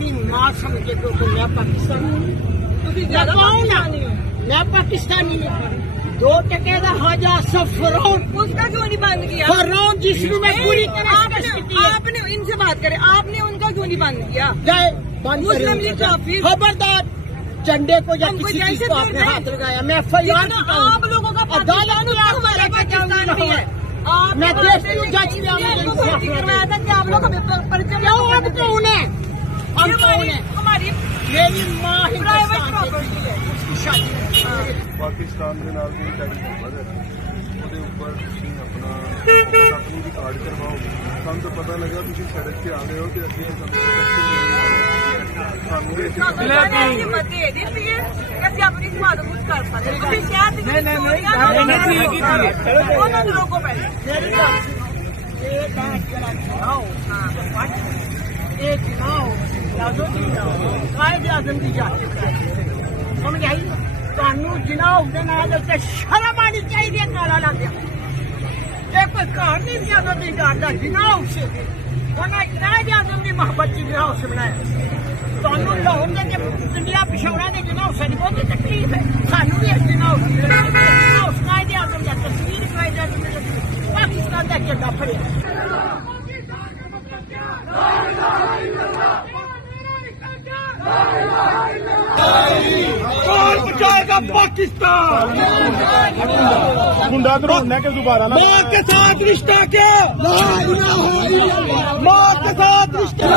अपनी माँ समझे तो मैं पाकिस्तानी मैं पाकिस्तानी 2 टके का हाजा फरौन उसका क्यों नहीं बंद किया? फरौन जिसमें मैं पूरी तरह आपने इनसे बात करे, आपने उनका क्यों नहीं बंद किया? जाए बंद मुस्लिम लीग काफिर। खबरदार झंडे को या किसी चीज को आपने हाथ लगाया मैं FIR आप लोगों का अदालत में हमारा पाकिस्तान भी है। मैं देश की जज करवाया था कि आप लोग हमें परिचय क्यों अब कौन है हम कौन है हमारी मेरी माँ प्राइवेट प्रॉपर्टी है। पाकिस्तान के नाल कोई टैक्स मोहब्बत है ਉਹਦੇ ਉੱਪਰ ਤੁਸੀਂ ਆਪਣੀ ਰਿਕਾਰਡ ਕਰਵਾਓ ਸਾਨੂੰ ਤਾਂ ਪਤਾ ਲੱਗਾ ਤੁਸੀਂ ਸੜਕ ਤੇ ਆ ਗਏ ਹੋ ਤੇ ਅੱਗੇ ਸਾਨੂੰ ਵੀ ਇੱਥੇ हिम्मत दे दी थी कि अपनी समाज कुछ कर पाते नहीं रोको पहले कायदे आजम की जाति समझ आई कानून जनाब के नाल ते शर्म आनी चाहिए काला लग गया ये कोई घर नहीं ज्यादा नहीं डालता जनाब से उन्हें कायदे आजम की मोहब्बत की जनाब से बनाया कानून लाहौर के दुनिया पिछौड़ा के जनाब से बहुत तकलीफ है सानू भी जनाब कायदे आजम का तस्वीर कायदे आजम पाकिस्तान का झंडा फड़िया कौन बचाएगा पाकिस्तान गुंडा करोड़ने के दोबारा माँ के साथ रिश्ता क्या माँ के साथ रिश्ता